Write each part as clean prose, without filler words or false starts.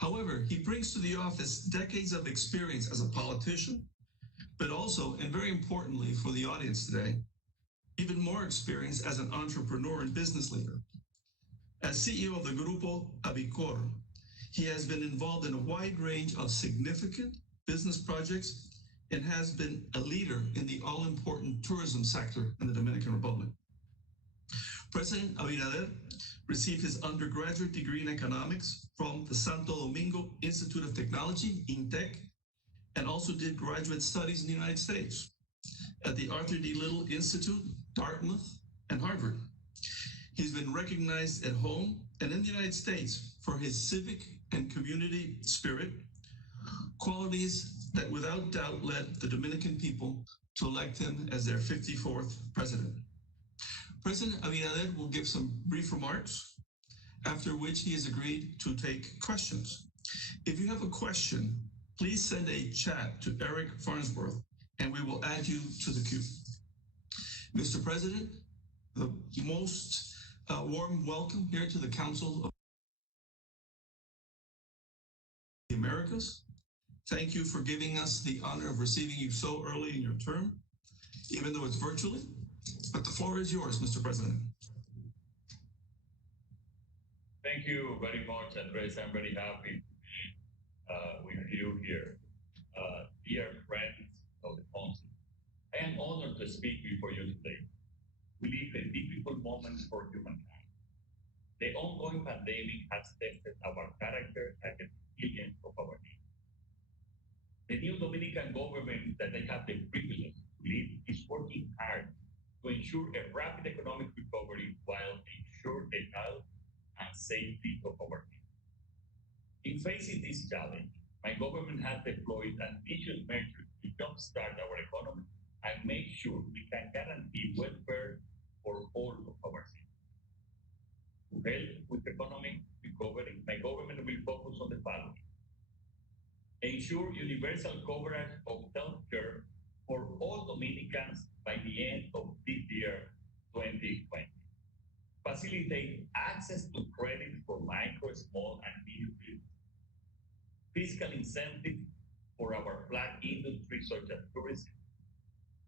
However, he brings to the office decades of experience as a politician, but also, and very importantly for the audience today, even more experience as an entrepreneur and business leader. As CEO of the Grupo Abicor, he has been involved in a wide range of significant business projects and has been a leader in the all-important tourism sector in the Dominican Republic. President Abinader received his undergraduate degree in economics from the Santo Domingo Institute of Technology, INTEC, and also did graduate studies in the United States at the Arthur D. Little Institute, Dartmouth, and Harvard. He's been recognized at home and in the United States for his civic and community spirit, qualities that without doubt led the Dominican people to elect him as their 54th president. President Abinader will give some brief remarks, after which he has agreed to take questions. If you have a question, please send a chat to Eric Farnsworth and we will add you to the queue. Mr. President, the most warm welcome here to the Council of the Americas. Thank you for giving us the honor of receiving you so early in your term, even though it's virtually. But the floor is yours, Mr. President. Thank you very much, Andres. I'm very happy with you here. Dear friends of the Council, I am honored to speak before you today. We live in difficult moments for humankind. The ongoing pandemic has tested our character and the resilience of our nation. The new Dominican government that I have the privilege to lead is working hard to ensure a rapid economic recovery while ensure the health and safety of our people. In facing this challenge, my government has deployed ambitious measures to jumpstart our economy and make sure we can guarantee welfare for all of our citizens. To help with economic recovery, my government will focus on the following: ensure universal coverage of health care for all Dominicans by the end of this year, 2020. Facilitate access to credit for micro, small, and medium businesses. Fiscal incentives for our flag industry such as tourism.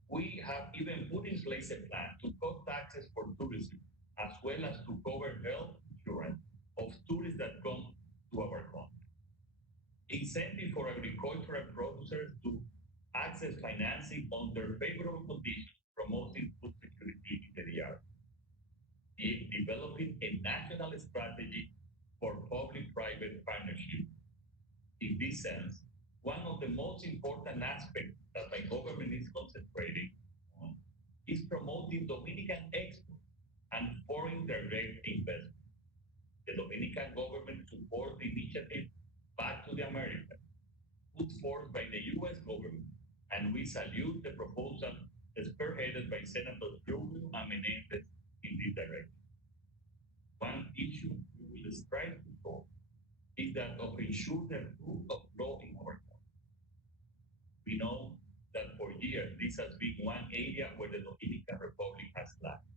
We have even put in place a plan to cut taxes for tourism, as well as to cover health insurance of tourists that come to our country. Incentive for agricultural producers to access financing under favorable conditions, promoting food security in the DR. Developing a national strategy for public-private partnership. In this sense, one of the most important aspects that my government is concentrating on is promoting Dominican export and foreign direct investment. The Dominican government supports the initiative Back to the Americas, put forth by the U.S. government, and we salute the proposal spearheaded by Senator Julio Menendez in this direction. One issue we will strive to solve is that of ensure the rule of law in our country. We know that for years this has been one area where the Dominican Republic has lacked.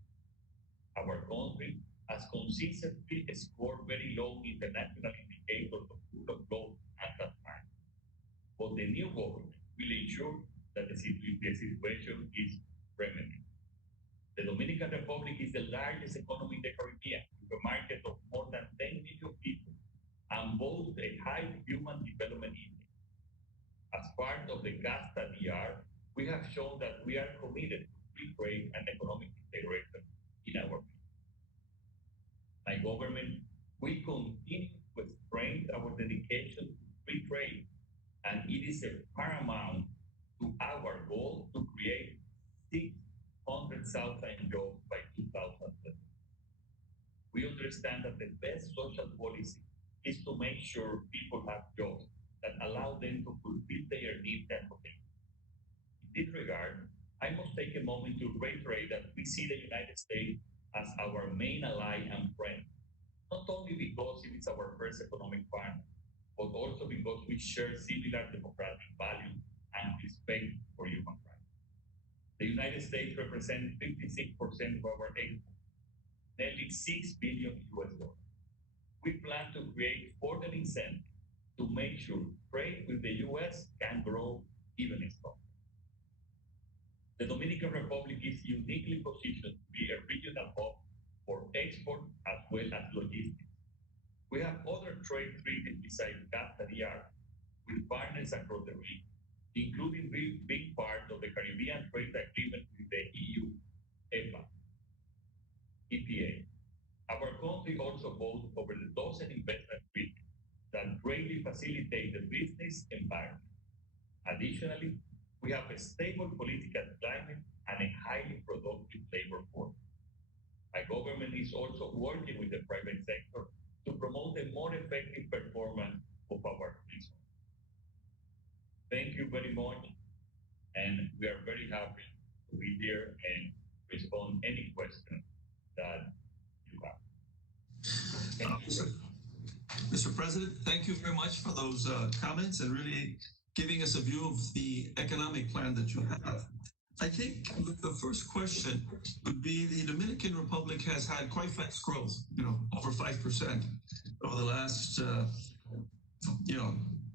Our country has consistently scored very low international indicators of rule of law and transparency. But the new government will ensure that the situation is remedied. The Dominican Republic is the largest economy in the Caribbean, with a market of more than 10 million people and boasts a high human development index. As part of the GASTA DR, we have shown that we are committed to free trade and economic integration in our people. My government will continue to strengthen our dedication to free trade, and it is a paramount to our goal to create 600,000 jobs by 2030. We understand that the best social policy is to make sure people have jobs that allow them to fulfill their needs and potential. In this regard, I must take a moment to reiterate that we see the United States as our main ally and friend, not only because it is our first economic partner, but also because we share similar democratic values and respect for human rights. The United States represents 56% of our exports, nearly $6 billion US. We plan to create further incentives make sure trade with the U.S. can grow even stronger. The Dominican Republic is uniquely positioned to be a regional hub for export as well as logistics. We have other trade treaties besides CAFTA-DR with partners across the region, including big part of the Caribbean Trade Agreement with the EU, EPA. Our country also votes over a dozen investment treaties that greatly facilitate the business environment. Additionally, we have a stable political climate and a highly productive labor force. My government is also working with the private sector to promote a more effective performance of our resources. Thank you very much, and we are very happy to be here and respond any question that you have. Mr. President, thank you very much for those comments and really giving us a view of the economic plan that you have. I think the first question would be the Dominican Republic has had quite fast growth, over 5% over the last,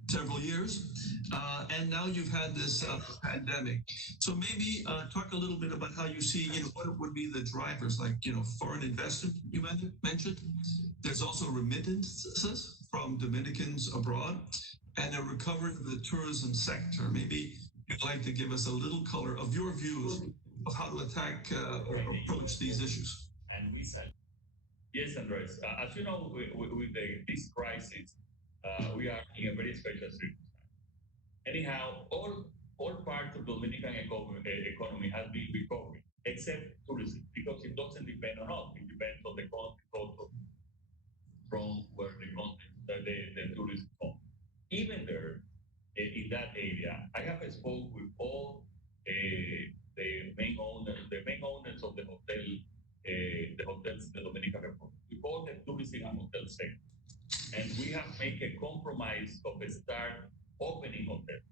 several years. And now you've had this pandemic. So maybe talk a little bit about how you see, what would be the drivers, like, foreign investment you mentioned. There's also remittances from Dominicans abroad and a recovery of the tourism sector. Maybe you'd like to give us a little color of your views of how to attack or approach these issues. And we said, yes, Andres. As you know, with this crisis, we are in a very special circumstance. Anyhow, all parts of the Dominican economy has been recovering, except tourism, because it doesn't depend on us. It depends on the country also from where the tourists come. Even there, in that area, I have spoke with all the main owners of the hotels in the Dominican Republic, with all the tourism and hotel sector. And we have made a compromise of start opening hotels.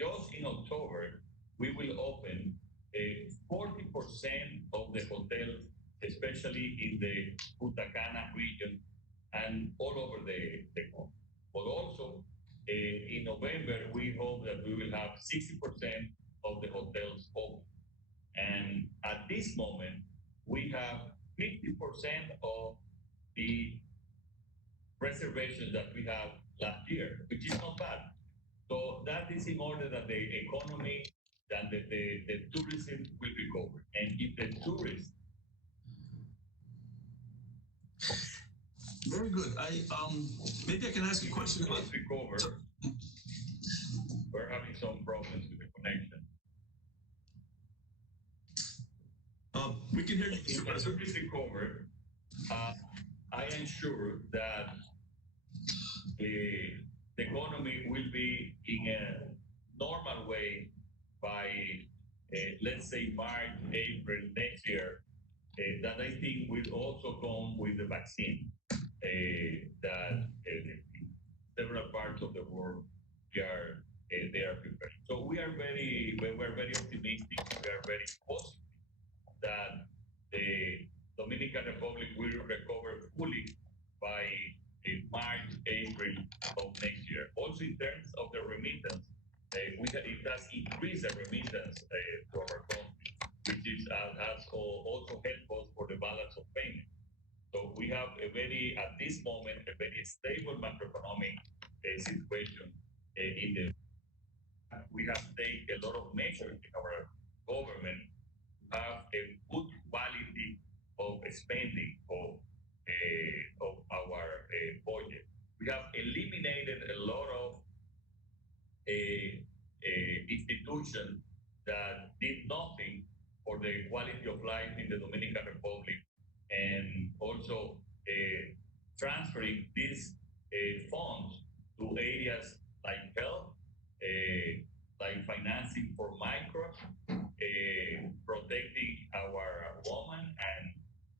Just in October, we will open 40% of the hotels, especially in the Punta Cana region and all over the country. But also, in November, we hope that we will have 60% of the hotels open. And at this moment, we have 50% of the reservations that we have last year, which is not bad. So that is in order that the economy and the tourism will recover. And if the tourists very good. Maybe I can ask you a question about recover. Sure. We're having some problems with the connection. We can hear you. If the tourists recover, I am sure that the economy will be in a normal way by, let's say, March, April next year. That I think will also come with the vaccine that several parts of the world they are preparing. So we're very optimistic. We are very positive that the Dominican Republic will recover fully by March, April of next year. Also, in terms of the remittance, it has increased the remittance to our country, which has also helped us for the balance of payment. So we have at this moment, a very stable macroeconomic situation we have taken a lot of measures in our government to have a good quality of spending of our budget. We have eliminated a lot of institutions that did nothing for the quality of life in the Dominican Republic, and also transferring these funds to areas like health, like financing for micro, protecting our women and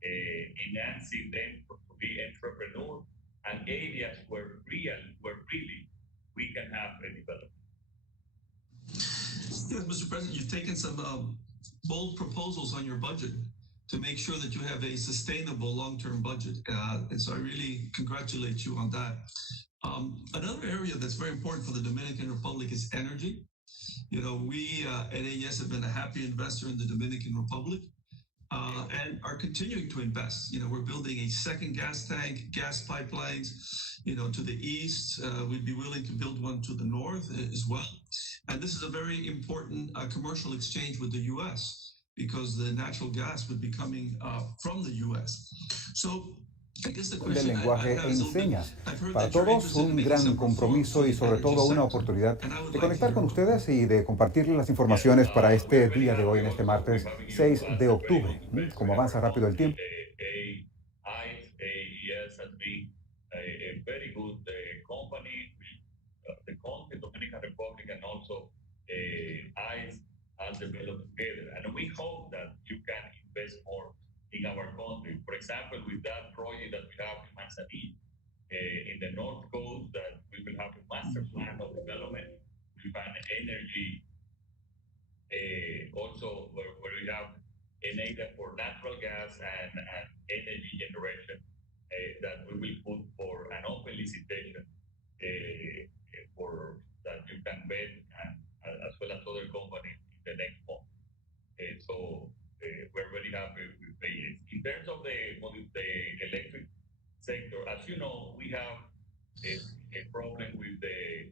enhancing them to be entrepreneurs, and areas where really we can have a development. Yes, Mr. President, you've taken some bold proposals on your budget to make sure that you have a sustainable long-term budget. And so I really congratulate you on that. Another area that's very important for the Dominican Republic is energy. You know, we at AES have been a happy investor in the Dominican Republic and are continuing to invest. You know, we're building a second gas tank, gas pipelines, you know, to the east. We'd be willing to build one to the north as well. And this is a very important commercial exchange with the U.S. because the natural gas would be coming from the U.S. So del lenguaje e enseña. Para todos, un gran compromiso y sobre todo una oportunidad de conectar con ustedes y de compartirles las informaciones para este día de hoy, en este martes 6 de octubre. Como avanza rápido el tiempo. AES has been a very good company with the country, Dominican Republic, and also ICE has developed together. And we hope that you can invest more in our country. For example, with that project that we have in Manzanillo, in the North Coast, that we will have a master plan of development with an energy, also where we have an area for natural gas and energy generation that we will put for an open licitation for that you can bet and as well as other companies in the next month. So we're very happy with AES. In terms of the electric sector, as you know, we have a problem with the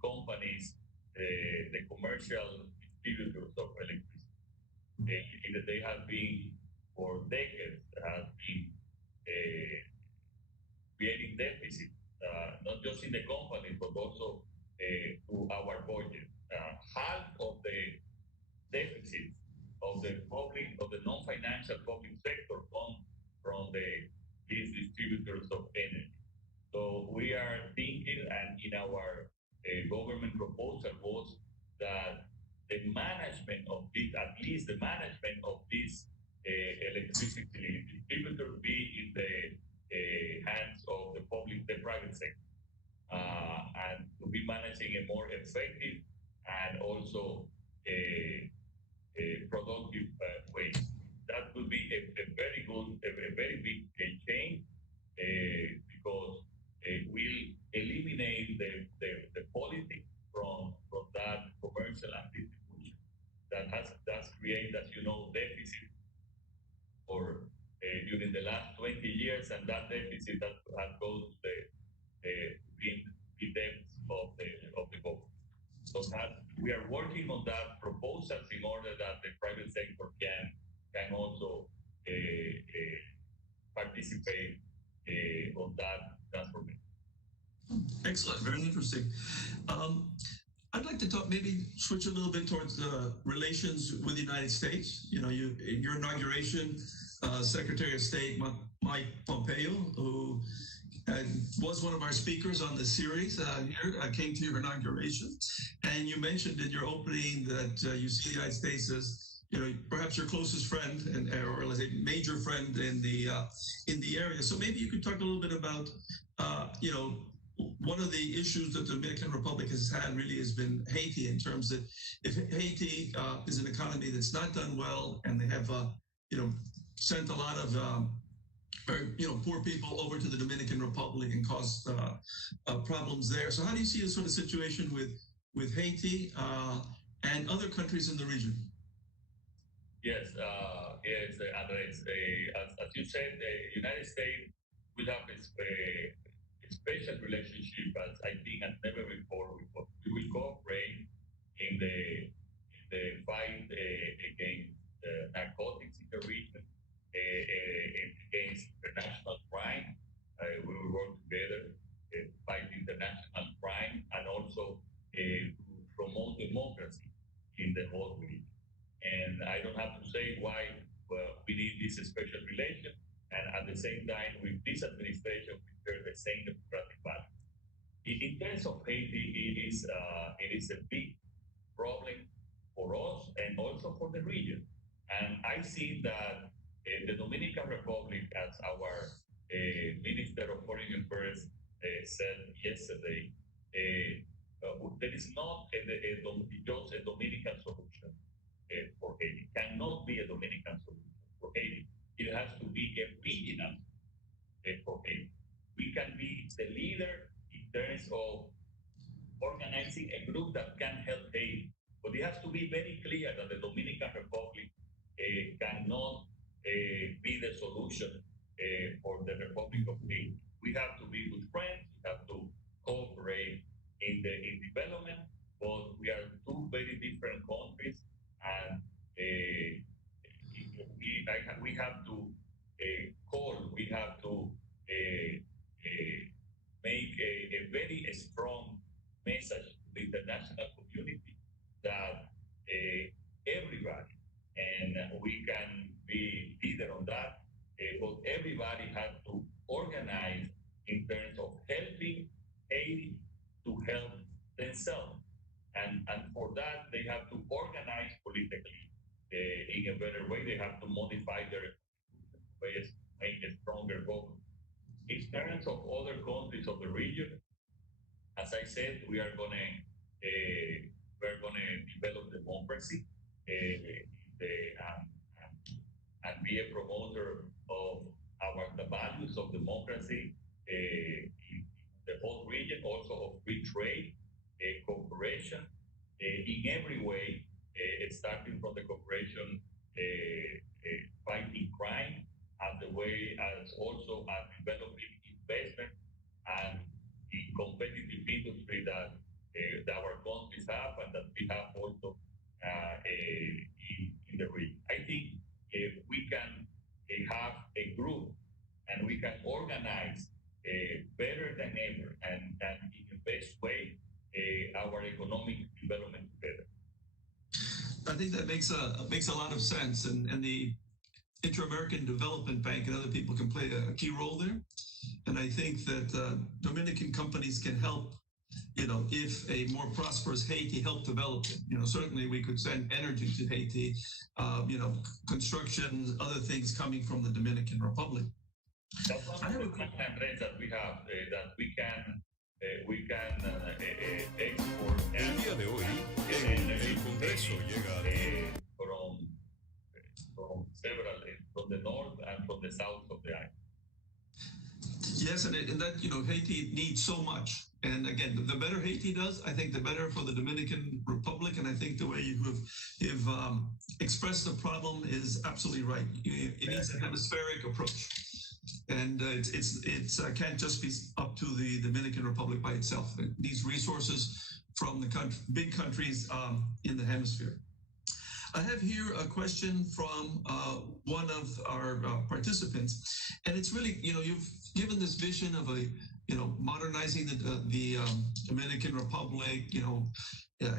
companies, the commercial distributors of electricity. They have been, for decades, creating deficits, not just in the companies, but also to our budget. Half of the deficits of the public, of the non-financial public sector come from these distributors of energy. So we are thinking, and in our government proposal was that the management of this, at least the management of this electricity distributor be in the hands of the public, the private sector, and to be managing a more effective and also a productive way. That would be a very good, a very big change because it will eliminate the politics from that commercial and distribution that has created, as you know, deficit for during the last 20 years, and that deficit that has gone to the debts of the government. So that we are working on that proposals in order that the private sector can also participate on that transformation. Excellent, very interesting. I'd like to talk, maybe switch a little bit towards the relations with the United States. You know, in your inauguration, Secretary of State Mike Pompeo, who was one of our speakers on the series here, came to your inauguration, and you mentioned in your opening that you see the United States as, you know, perhaps your closest friend, or let's say major friend in the area. So maybe you could talk a little bit about, you know, one of the issues that the Dominican Republic has had really has been Haiti, in terms that if Haiti is an economy that's not done well, and they have, you know, sent a lot of you know, poor people over to the Dominican Republic and caused problems there. So how do you see this sort of situation with Haiti and other countries in the region? Yes, yes, Andres. As you said, the United States will have a special relationship, as I think as never before. We will cooperate in the fight against narcotics in the region, against international crime. We will work together to fight international crime and also to promote democracy in the whole region. And I don't have to say why we need this special relation. And at the same time, with this administration, we share the same democratic values. In terms of Haiti, it is a big problem for us and also for the region. And I see that the Dominican Republic, as our Minister of Foreign Affairs said yesterday, there is not just a Dominican solution for Haiti. Cannot be a Dominican solution for Haiti. It has to be a regional for Haiti. We can be the leader in terms organizing a group that can help Haiti. But it has to be very clear that the Dominican Republic cannot be the solution for the Republic of Haiti. We have to be good friends. We have to cooperate in development, but we are two very different countries, and we have to we have to make a very strong message to the international community that everybody, and we can be leader on that, but everybody has to organize in terms of helping Haiti to help themselves. And for that, they have to organize politically in a better way. They have to modify their ways, make a stronger government. In terms of other countries of the region, as I said, we're gonna develop democracy and be a promoter of the values of democracy in the whole region, also of free trade, cooperation in every way, starting from the cooperation fighting crime, as the way as also as developing investment and the competitive industry that our countries have and that we have also in the region. I think if we can have a group and we can organize better than ever and in the best way our economic development together. I think that makes a lot of sense, and the Inter-American Development Bank and other people can play a key role there. And I think that Dominican companies can help, if a more prosperous Haiti help develop it. Certainly we could send energy to Haiti, construction, other things coming from the Dominican Republic. That's one of the Andres that we have, that we can export. El día de hoy, el Congreso llega from several, from the north and from the south of the island. Yes, and that, Haiti needs so much. And again, the better Haiti does, I think the better for the Dominican Republic. And I think the way you've expressed the problem is absolutely right. It needs a hemispheric approach. And it can't just be up to the Dominican Republic by itself. It needs resources from the big countries in the hemisphere. I have here a question from one of our participants, and it's really, you've given this vision of modernizing the Dominican Republic,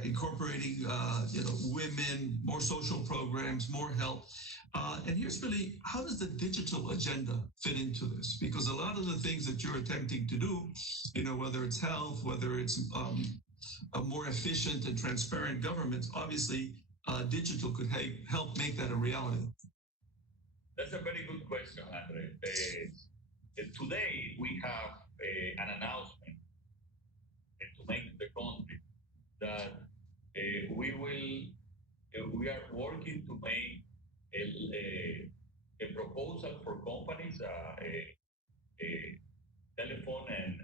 incorporating, women, more social programs, more help. And here's really, how does the digital agenda fit into this? Because a lot of the things that you're attempting to do, whether it's health, whether it's a more efficient and transparent government, obviously digital could help make that a reality. That's a very good question, Andre. Today, we have an announcement to make to the country that we are working to make a proposal for companies, telephone and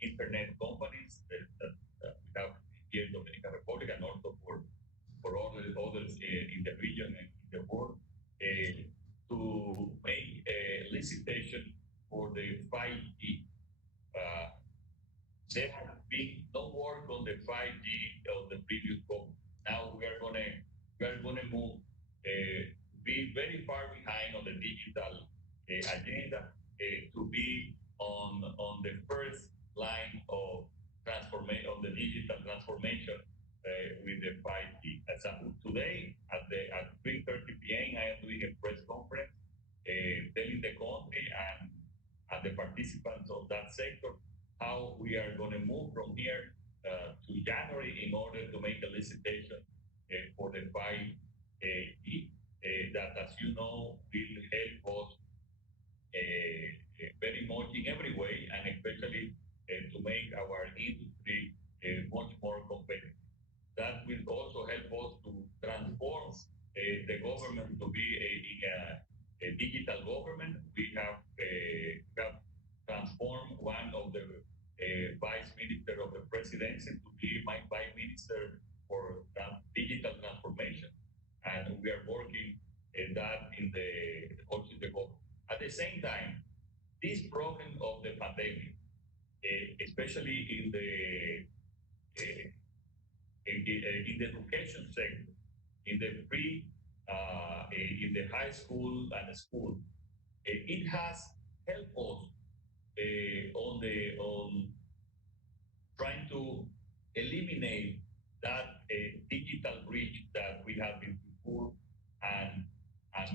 internet companies that we have here in Dominican Republic and also for others in the region and in the world, to make a licitation for the 5G. There has been no work on the 5G of the previous government. Now we are gonna move, be very far behind on the digital agenda, to be on the first line of transformation, on the digital transformation with the 5G. As today at 3:30 p.m. I am doing a press conference telling the country and the participants of that sector how we are going to move from here to January in order to make a licitation for the 5G that, as you know, will help us very much in every way, and especially to make our industry much more competitive. That will also help us to transform the government to be a digital government. We have transformed one of the vice minister of the presidency to be my minister for digital transformation, and we are working in that in the also in the government. At the same time, this problem of the pandemic, especially in the in the education sector, in the in the high school and school, it has helped us on trying to eliminate that digital bridge that we have between poor and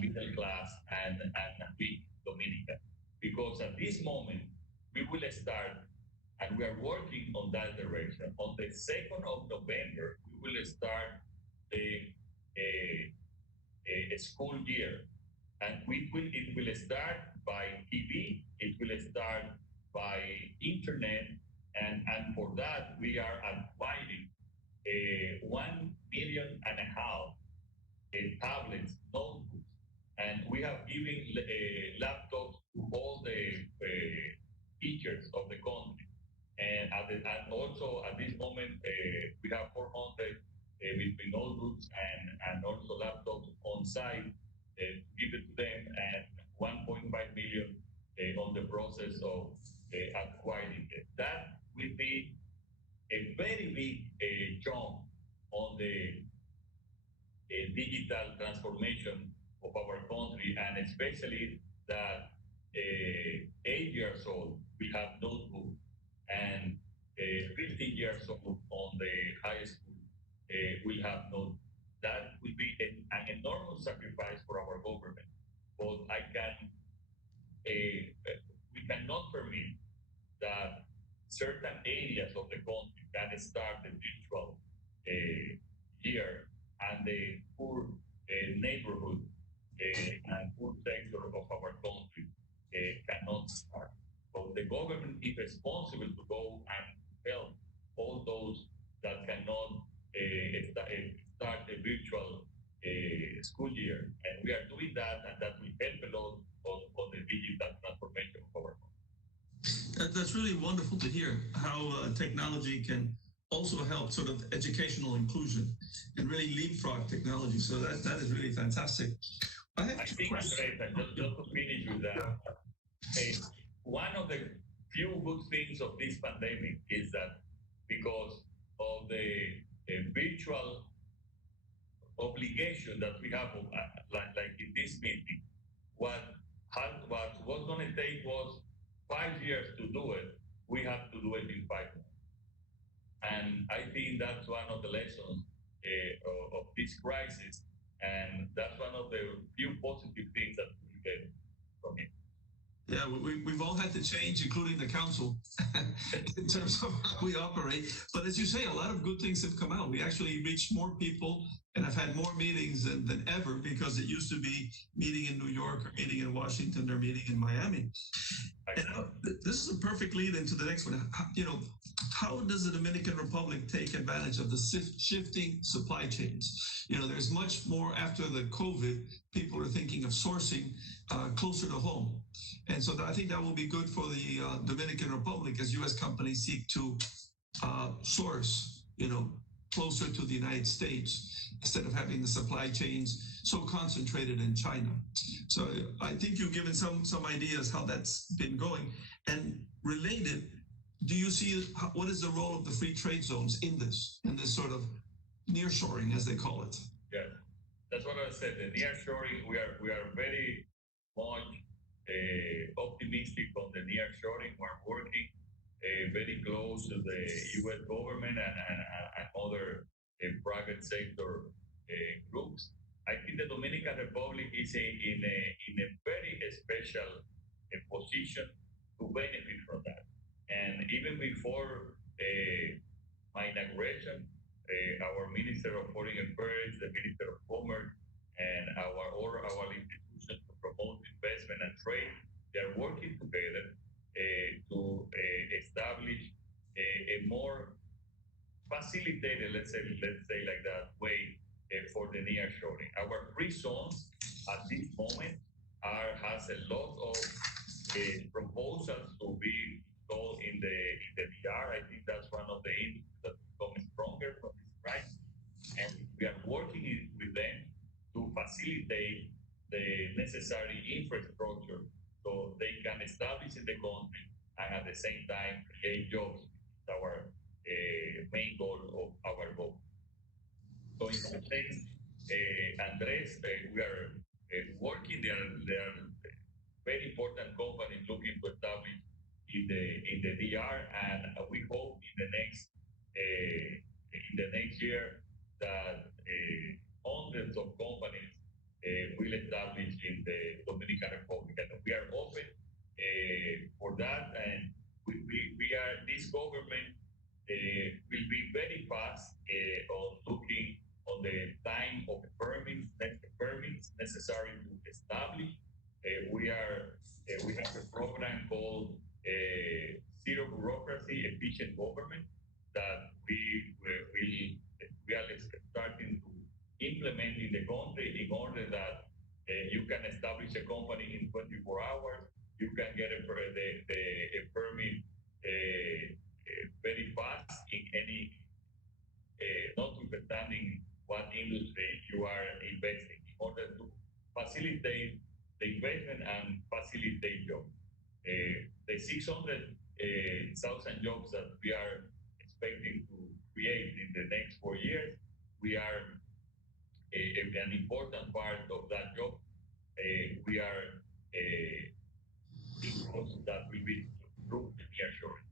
middle class and big Dominican. Because at this moment, we will start, and we are working on that direction. On the 2nd of November, we will start the school year. And it will start by TV, it will start by internet, and for that, we are acquiring 1.5 million tablets, notebooks, and we have given laptops to all the teachers of the country. And also at this moment, we have 400 between notebooks and also laptops on site to give it to them, and 1.5 million on the process of acquiring it. That will be a very big jump on the digital transformation of our country, and especially that 8 years old we have notebook, and 15 years old on the high school will have notebook. That will be an enormous sacrifice for our government, but we cannot permit that certain areas of the country can start the virtual year, and the poor neighborhood and poor sector of our country cannot start. So the government is responsible to go and help all those that cannot start a virtual school year. And we are doing that, and that will help a lot on the digital transformation of our country. That's really wonderful to hear how technology can also help sort of educational inclusion and really leapfrog technology. So that is really fantastic. I think, just to finish with that, one of the few good things of this pandemic is that because of the virtual obligation that we have, like in this meeting, what was going to take was 5 years to do it, we have to do it in 5 months. And I think that's one of the lessons of this crisis, and that's one of the few positive things that we get from it. Yeah, we've all had to change, including the council, in terms of how we operate. But as you say, a lot of good things have come out. We actually reached more people, and I've had more meetings than ever, because it used to be meeting in New York or meeting in Washington or meeting in Miami. And this is a perfect lead into the next one. How does the Dominican Republic take advantage of the shifting supply chains? There's much more after the COVID. People are thinking of sourcing closer to home. And so I think that will be good for the Dominican Republic as U.S. companies seek to source, closer to the United States, instead of having the supply chains so concentrated in China. So I think you've given some ideas how that's been going. And related, do you see what is the role of the free trade zones in this sort of nearshoring, as they call it? Yeah, that's what I said. The nearshoring, we are very much optimistic on the nearshoring. We're working very close to the U.S. government and other private sector groups. I think the Dominican Republic is in a very special position to benefit from that. And even before my inauguration, our Minister of Foreign Affairs, the Minister of Commerce, and our institutions to promote investment and trade, they are working together to establish a more facilitated, let's say like that, way for the nearshoring. Our free zones at this moment has a lot of proposals to be installed in the DR. I think that's one of the industries that is coming we are working with them to facilitate the necessary infrastructure so they can establish in the country and at the same time create jobs. It's our main goal of our goal. So in that sense, Andres, we are working. There are very important companies looking to establish in the DR, and we hope in the next year that hundreds of companies will establish in the Dominican Republic. And we are open for that, and we are this government will be very fast on looking on the time of permits necessary to establish. We have a program called Zero Bureaucracy, Efficient Government that we are starting to implement in the country in order that you can establish a company in 24 hours. You can get a permit very fast in any, notwithstanding what industry you are investing, in order to facilitate the investment and facilitate jobs. The 600,000 jobs that we are expecting to create in the next 4 years, we are an important part of that job. We are that will be through the nearshoring.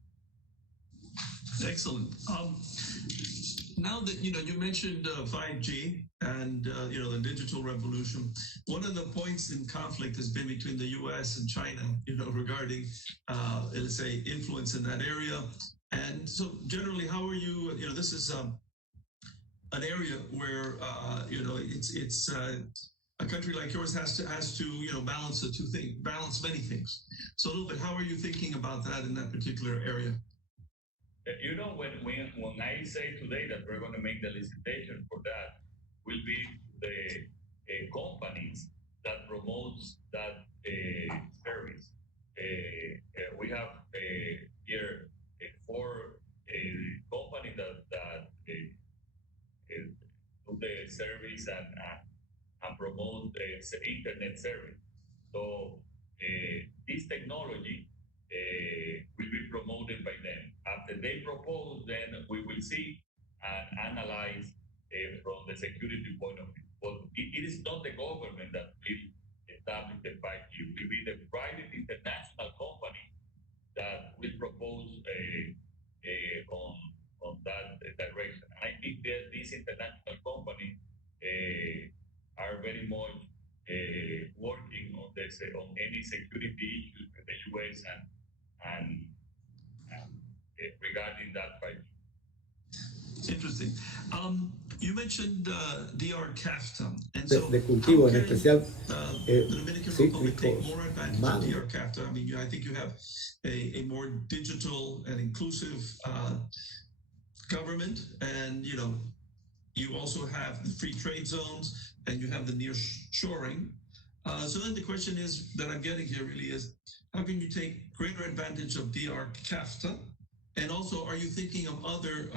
Excellent. Now that you mentioned 5G and the digital revolution, one of the points in conflict has been between the U.S. and China, regarding let's say influence in that area. And so generally, how are you? This is an area where it's a country like yours has to balance the two things, balance many things. So a little bit, how are you thinking about that in that particular area? When I say today that we're going to make the licitation for that, will be the companies that promotes that service. We have here 4 companies that do the service and promote the internet service. So this technology will be promoted by them. After they propose, then we will see and analyze from the security point of view. But it is not the government that will establish the 5G. It will be the private international company that will propose on that direction. And I think that these international companies are very much working on any security issues with the US and regarding that 5G. Interesting. You mentioned DR CAFTA, and de, so de cultivo, en especial the Dominican Republic take cítricos, more advantage of mango. DR CAFTA. I mean, I think you have a more digital and inclusive government, and you also have the free trade zones, and you have the near shoring. So then the question is that I'm getting here really is, how can you take greater advantage of DR CAFTA? And also, are you thinking of other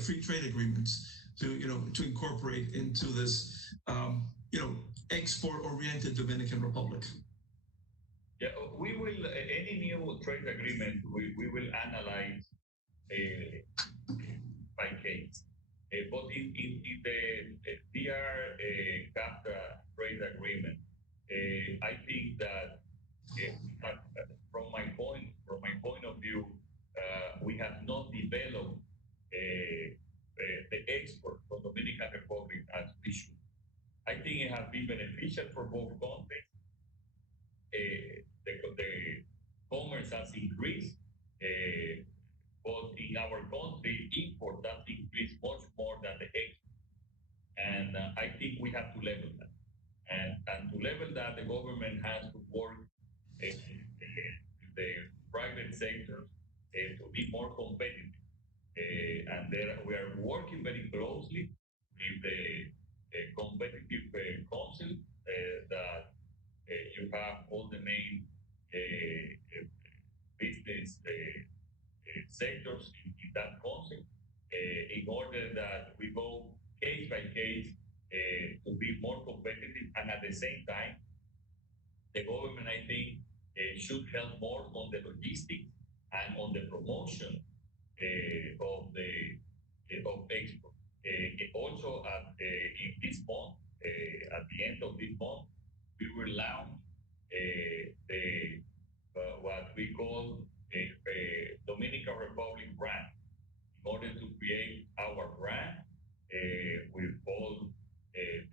free trade agreements to incorporate into this export-oriented Dominican Republic? Yeah, we will any new trade agreement we will analyze by case. But in the DR CAFTA trade agreement, I think that from my point of view, we have not developed the export from Dominican Republic as we should. I think it has been beneficial for both countries. The commerce has increased, but in our country, import has increased much more than the export. And I think we have to level that. And to level that, the government has to work with the private sector to be more competitive. And there we are working very closely with the competitive council that you have all the main business sectors in that council in order that we go case states to be more competitive, and at the same time, the government, I think, should help more on the logistics and on the promotion of the of export. Also, in this month, at the end of this month, we will launch the what we call a Dominican Republic brand in order to create our brand with all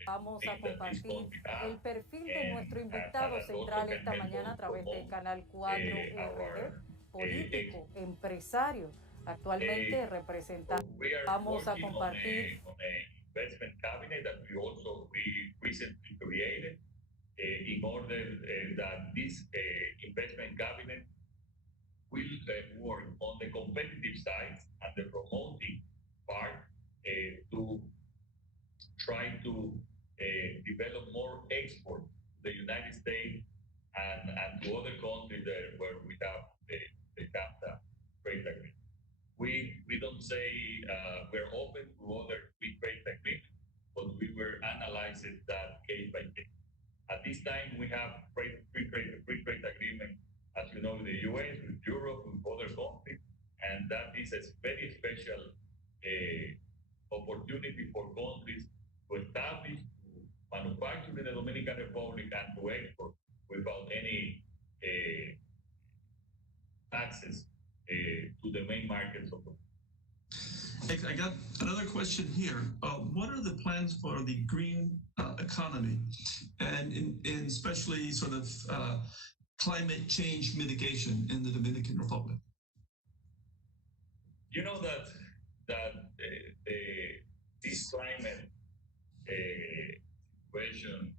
Vamos a compartir el perfil de nuestro invitado central esta mañana a través del Canal 4 RD, político, empresario, actualmente representante. Vamos a compartir investment cabinet that we recently created in order that this investment cabinet will work on the competitive side and the promoting part to try to develop more export to the United States and to other countries where we have the CAFTA trade agreement. We don't say we're open to other free trade agreements, but we were analyzing that case by case. At this time, we have free trade agreement, as you know, with the US, with Europe, with other countries, and that is a very special opportunity for countries to establish, to manufacture in the Dominican Republic and to export without any access to the main markets of the world. I got another question here. What are the plans for the green economy and in especially sort of climate change mitigation in the Dominican Republic? You know that this climate situation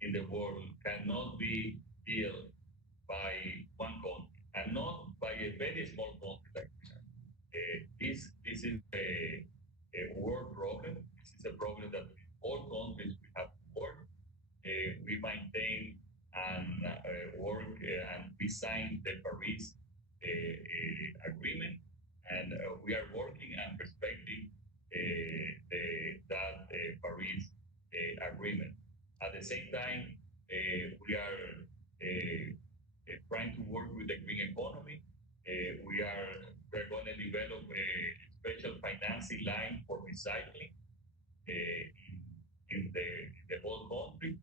in the world cannot be dealt by one country and not by a very small country like this is a world problem. This is a problem that all countries we have to work. We maintain and work and we signed the Paris agreement, and we are working and respecting that Paris agreement. At the same time, we are trying to work with the green economy. We're going to develop a special financing line for recycling in the whole country,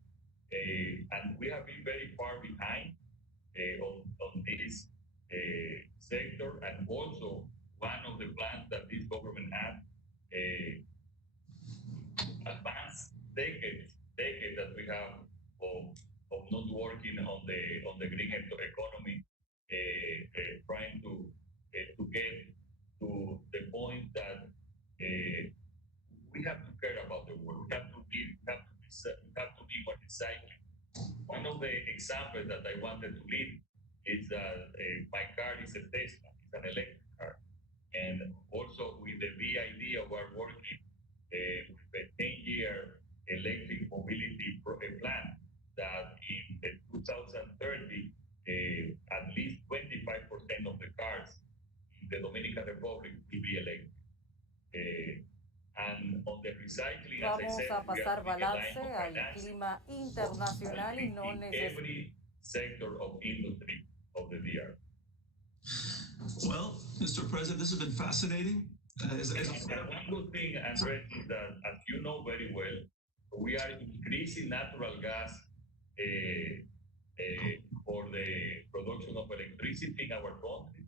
and we have been very far behind on this sector. And also, one of the plans that this government has advanced decades that we have of not working on the green economy, trying to get to the point that we have to care about the world. We have to be more recycling. One of the examples that I wanted to leave is that my car is a Tesla, it's an electric car. And also with the BID, we're working with a 10-year electric mobility plan that in 2030, at least 25% of the cars in the Dominican Republic will be electric. And on the recycling, as I vamos said, a pasar we are balance al clima internacional y no necesariamente every sector of industry of the DR. Well, Mr. President, this has been fascinating. One good thing, Andres, is that, as you know very well, we are increasing natural gas for the production of electricity in our country.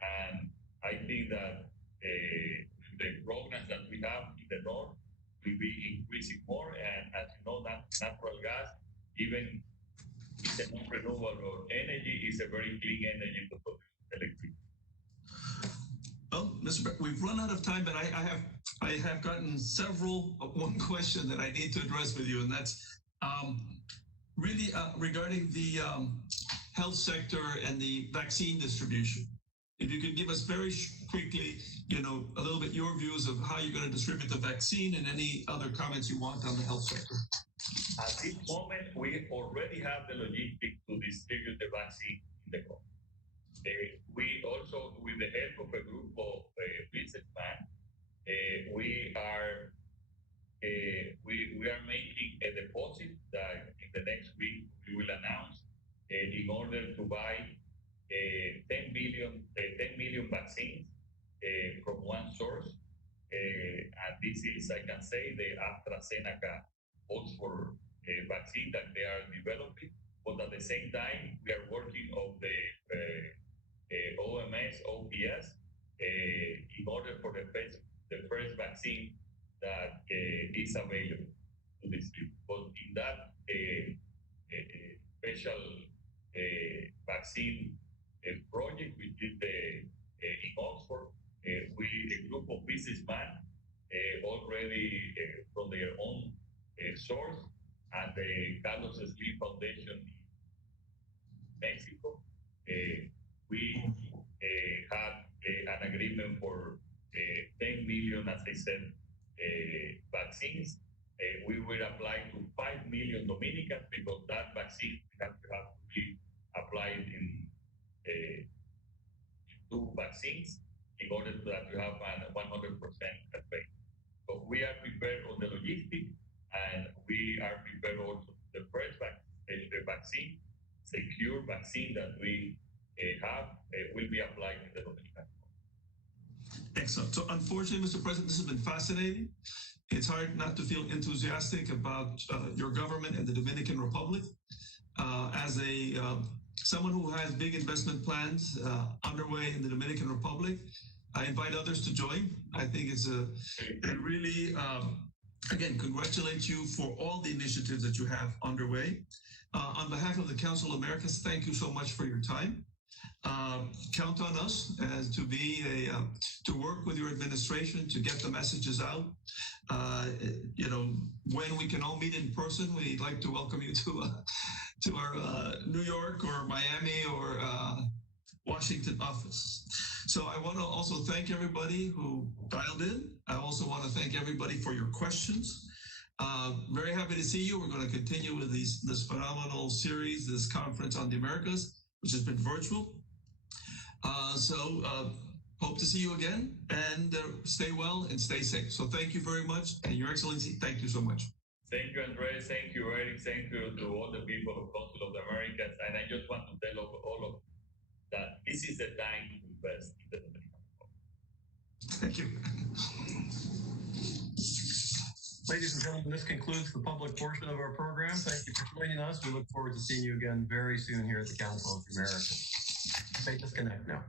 And I think that the programs that we have in the north will be increasing more. And as you know, natural gas, even it's a non-renewable energy, is a very clean energy to produce electricity. Well, we've run out of time, but I have gotten one question that I need to address with you, and that's really regarding the health sector and the vaccine distribution. If you could give us very quickly, a little bit your views of how you're going to distribute the vaccine and any other comments you want on the health sector. At this moment, we already have the logistics to distribute the vaccine in the country. We also, with the help of a group of businessmen, we are vaccines from one source. And this is, I can say, the AstraZeneca Oxford vaccine that they are developing. But at the same time, we are working on the OMS, OPS, in order for the first vaccine that is available to distribute. But in that special vaccine project we did in Oxford, a group of businessmen already from their own source, and the Carlos Slim Foundation in Mexico, we had an agreement for 10 million, as I said, vaccines. We will apply to 5 million Dominicans because that vaccine has to be applied in 2 vaccines in order that you have a 100% effect. So we are prepared on the logistics, and we are prepared also the first vaccine, secure vaccine that we have will be applied in the Dominican. Excellent. So unfortunately, Mr. President, this has been fascinating. It's hard not to feel enthusiastic about your government and the Dominican Republic. As a someone who has big investment plans underway in the Dominican Republic, I invite others to join. I think it's a really, again, congratulate you for all the initiatives that you have underway. On behalf of the Council of Americas, thank you so much for your time. Count on us as to be to work with your administration to get the messages out. When we can all meet in person, we'd like to welcome you to our New York or Miami or Washington office. So I want to also thank everybody who dialed in. I also want to thank everybody for your questions. Very happy to see you. We're going to continue with this phenomenal series, this conference on the Americas, which has been virtual. Hope to see you again, and stay well and stay safe. So thank you very much, and Your Excellency, thank you so much. Thank you, Andres. Thank you, Eric. Thank you to all the people of Council of the Americas. And I just want to tell all of that this is the time to invest in the Dominican Republic. Thank you. Ladies and gentlemen, this concludes the public portion of our program. Thank you for joining us. We look forward to seeing you again very soon here at the Council of the Americas. You may disconnect now.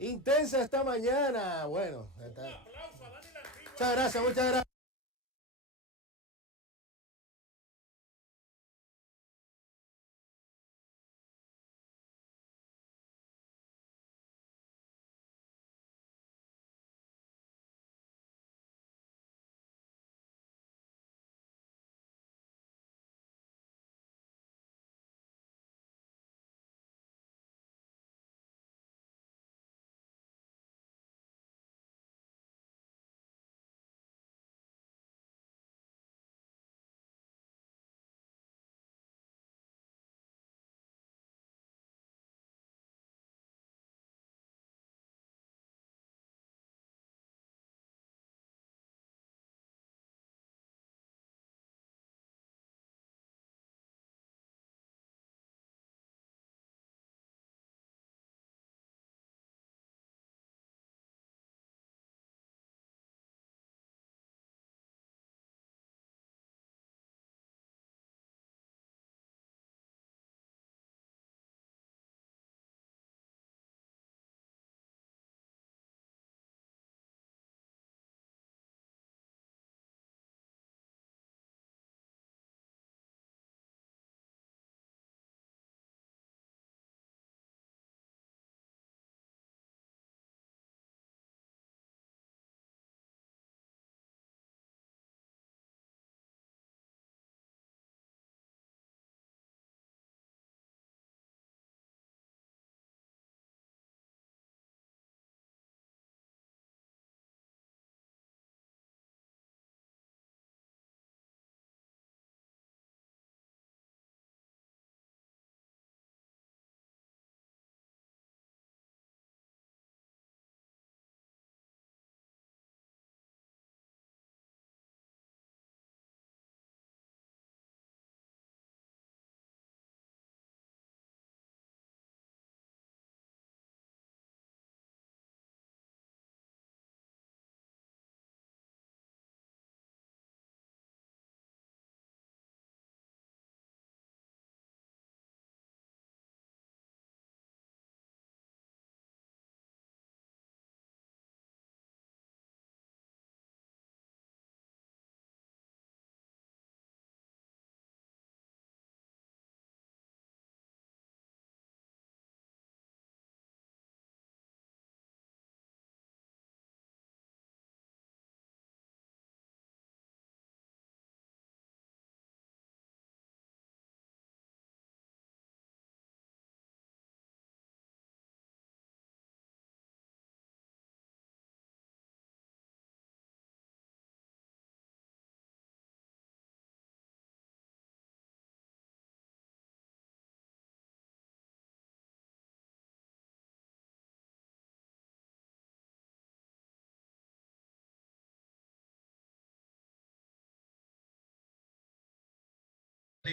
intensa esta mañana. Bueno, está. Muchas gracias, muchas gracias.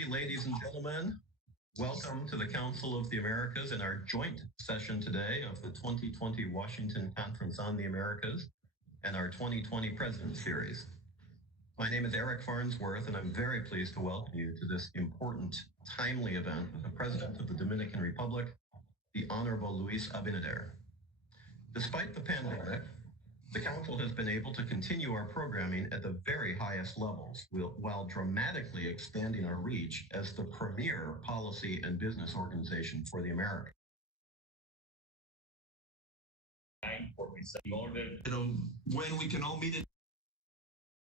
Ladies and gentlemen, welcome to the Council of the Americas and our joint session today of the 2020 Washington Conference on the Americas and our 2020 President Series. My name is Eric Farnsworth, and I'm very pleased to welcome you to this important, timely event with the President of the Dominican Republic, the Honorable Luis Abinader. Despite the pandemic, the Council has been able to continue our programming at the very highest levels while dramatically expanding our reach as the premier policy and business organization for the Americas. When we can all meet